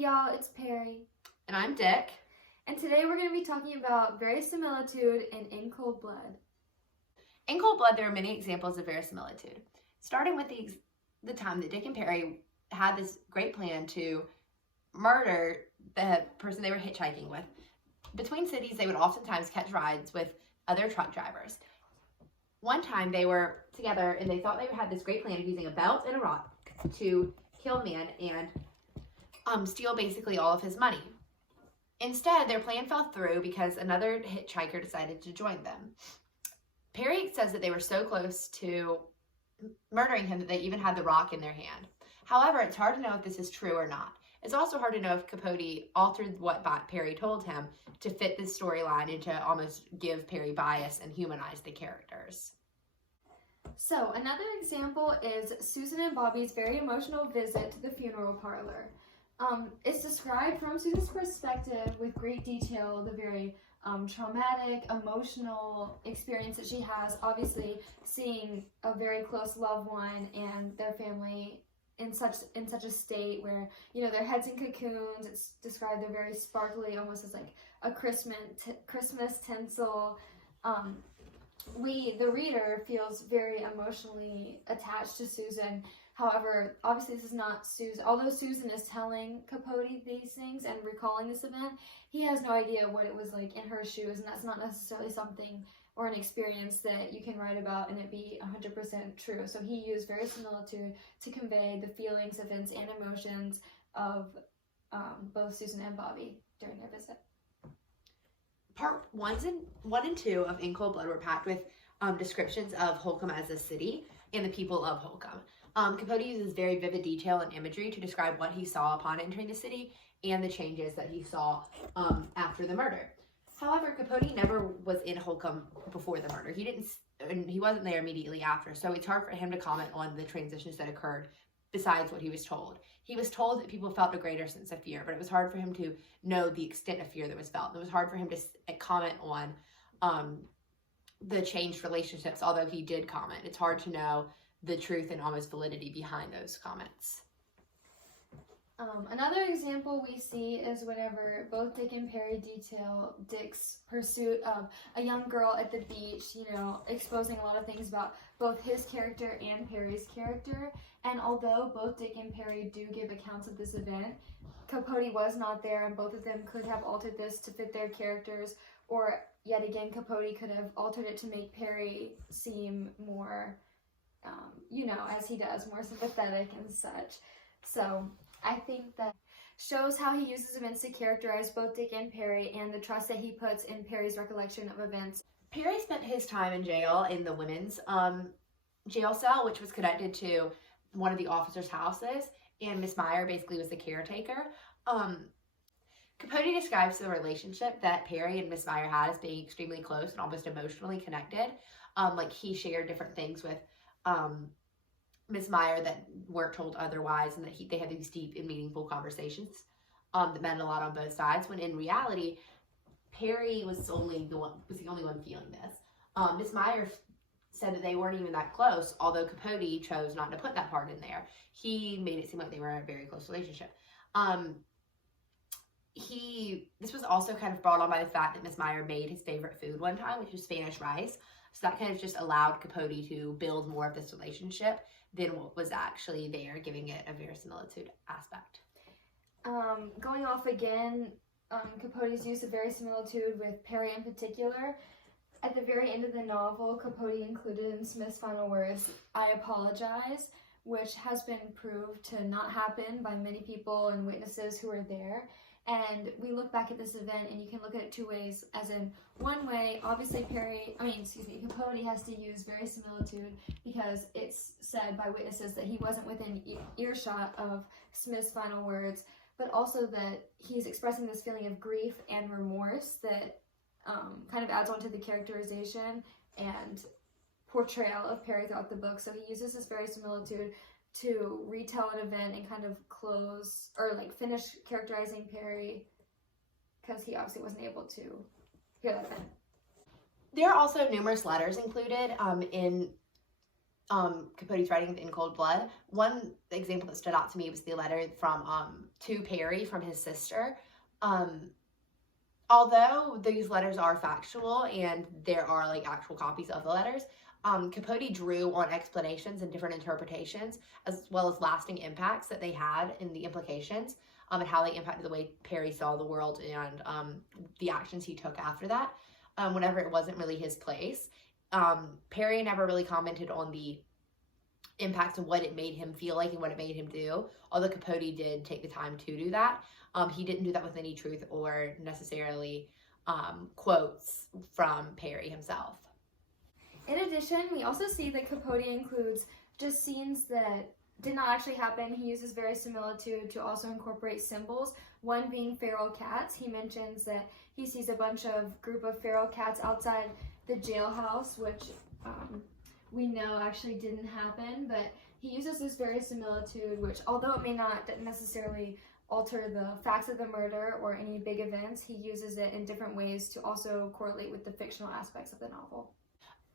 y'all, it's Perry. And I'm Dick. And today we're going to be talking about verisimilitude and in cold blood. In cold blood, there are many examples of verisimilitude. Starting with the time that Dick and Perry had this great plan to murder the person they were hitchhiking with. Between cities, they would oftentimes catch rides with other truck drivers. One time they were together and they thought they had this great plan of using a belt and a rock to kill a man and steal basically all of his money. Instead, their plan fell through because another hitchhiker decided to join them. Perry says that they were so close to murdering him that they even had the rock in their hand. However, it's hard to know if this is true or not. It's also hard to know if Capote altered what Perry told him to fit this storyline and to almost give Perry bias and humanize the characters. So, another example is Susan and Bobby's very emotional visit to the funeral parlor. It's described from Susan's perspective with great detail, the very traumatic, emotional experience that she has, obviously seeing a very close loved one and their family in such a state where, you know, their heads in cocoons. It's described they're very sparkly, almost as like a Christmas tinsel. The reader feels very emotionally attached to Susan. However, obviously this is not Susan. Although Susan is telling Capote these things and recalling this event, he has no idea what it was like in her shoes, and that's not necessarily something or an experience that you can write about and it be 100% true. So he used verisimilitude to convey the feelings, events, and emotions of both Susan and Bobby during their visit. Part 1 and 2 of In Cold Blood were packed with descriptions of Holcomb as a city and the people of Holcomb. Capote uses very vivid detail and imagery to describe what he saw upon entering the city and the changes that he saw after the murder. However, Capote never was in Holcomb before the murder. He wasn't there immediately after, so it's hard for him to comment on the transitions that occurred besides what he was told. He was told that people felt a greater sense of fear, but it was hard for him to know the extent of fear that was felt. It was hard for him to comment on the changed relationships, although he did comment. It's hard to know the truth and almost validity behind those comments. Another example we see is whenever both Dick and Perry detail Dick's pursuit of a young girl at the beach, you know, exposing a lot of things about both his character and Perry's character. And although both Dick and Perry do give accounts of this event, Capote was not there, and both of them could have altered this to fit their characters, or yet again, Capote could have altered it to make Perry seem more, as he does, more sympathetic and such. So I think that shows how he uses events to characterize both Dick and Perry and the trust that he puts in Perry's recollection of events. Perry spent his time in jail in the women's jail cell, which was connected to one of the officers' houses, and Miss Meyer basically was the caretaker. Capote describes the relationship that Perry and Miss Meyer had as being extremely close and almost emotionally connected. Like he shared different things with Miss Meyer that weren't told otherwise, and that they had these deep and meaningful conversations that meant a lot on both sides, when in reality, Perry was the only one feeling this. Miss Meyer said that they weren't even that close, although Capote chose not to put that part in there. He made it seem like they were in a very close relationship. This was also kind of brought on by the fact that Miss Meyer made his favorite food one time, which was Spanish rice. So that kind of just allowed Capote to build more of this relationship than what was actually there, giving it a verisimilitude aspect. Going off again, Capote's use of verisimilitude with Perry in particular. At the very end of the novel, Capote included in Smith's final words, "I apologize," which has been proved to not happen by many people and witnesses who were there. And we look back at this event and you can look at it two ways, as in one way, obviously Capote has to use verisimilitude because it's said by witnesses that he wasn't within earshot of Smith's final words, but also that he's expressing this feeling of grief and remorse that kind of adds on to the characterization and portrayal of Perry throughout the book. So he uses this verisimilitude to retell an event and kind of close or like finish characterizing Perry because he obviously wasn't able to hear that event. There are also numerous letters included in Capote's writing In Cold Blood. One example that stood out to me was the letter from to Perry from his sister. Although these letters are factual and there are like actual copies of the letters, Capote drew on explanations and different interpretations, as well as lasting impacts that they had in the implications, and how they impacted the way Perry saw the world and the actions he took after that, whenever it wasn't really his place. Perry never really commented on the impacts of what it made him feel like and what it made him do, although Capote did take the time to do that. He didn't do that with any truth or necessarily quotes from Perry himself. In addition, we also see that Capote includes just scenes that did not actually happen. He uses verisimilitude to also incorporate symbols, one being feral cats. He mentions that he sees a group of feral cats outside the jailhouse, which we know actually didn't happen, but he uses this verisimilitude, which although it may not necessarily alter the facts of the murder or any big events, he uses it in different ways to also correlate with the fictional aspects of the novel.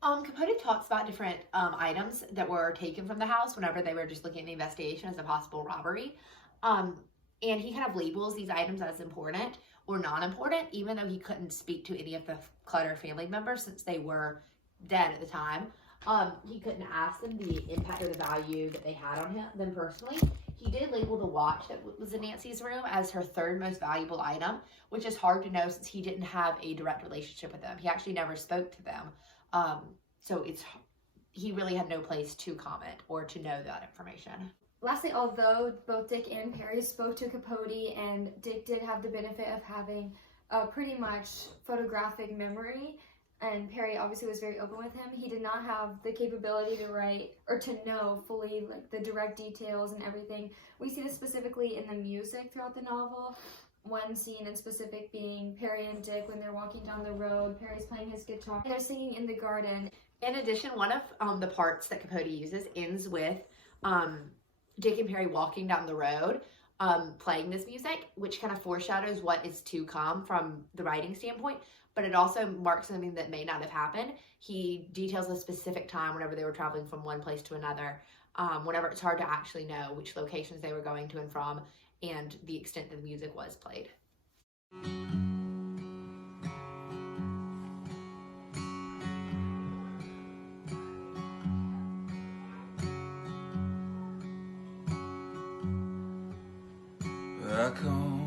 Capote talks about different items that were taken from the house whenever they were just looking at the investigation as a possible robbery. And he kind of labels these items as important or non-important, even though he couldn't speak to any of the Clutter family members since they were dead at the time. He couldn't ask them the impact or the value that they had on them personally. He did label the watch that was in Nancy's room as her third most valuable item, which is hard to know since he didn't have a direct relationship with them. He actually never spoke to them. So he really had no place to comment or to know that information. Lastly, although both Dick and Perry spoke to Capote, and Dick did have the benefit of having a pretty much photographic memory, and Perry obviously was very open with him, he did not have the capability to write or to know fully like the direct details and everything. We see this specifically in the music throughout the novel. One scene in specific being Perry and Dick when they're walking down the road. Perry's playing his guitar and they're singing in the garden. In addition, one of the parts that Capote uses ends with Dick and Perry walking down the road playing this music, which kind of foreshadows what is to come from the writing standpoint, but it also marks something that may not have happened. He details a specific time whenever they were traveling from one place to another, whenever it's hard to actually know which locations they were going to and from, and the extent that the music was played. I come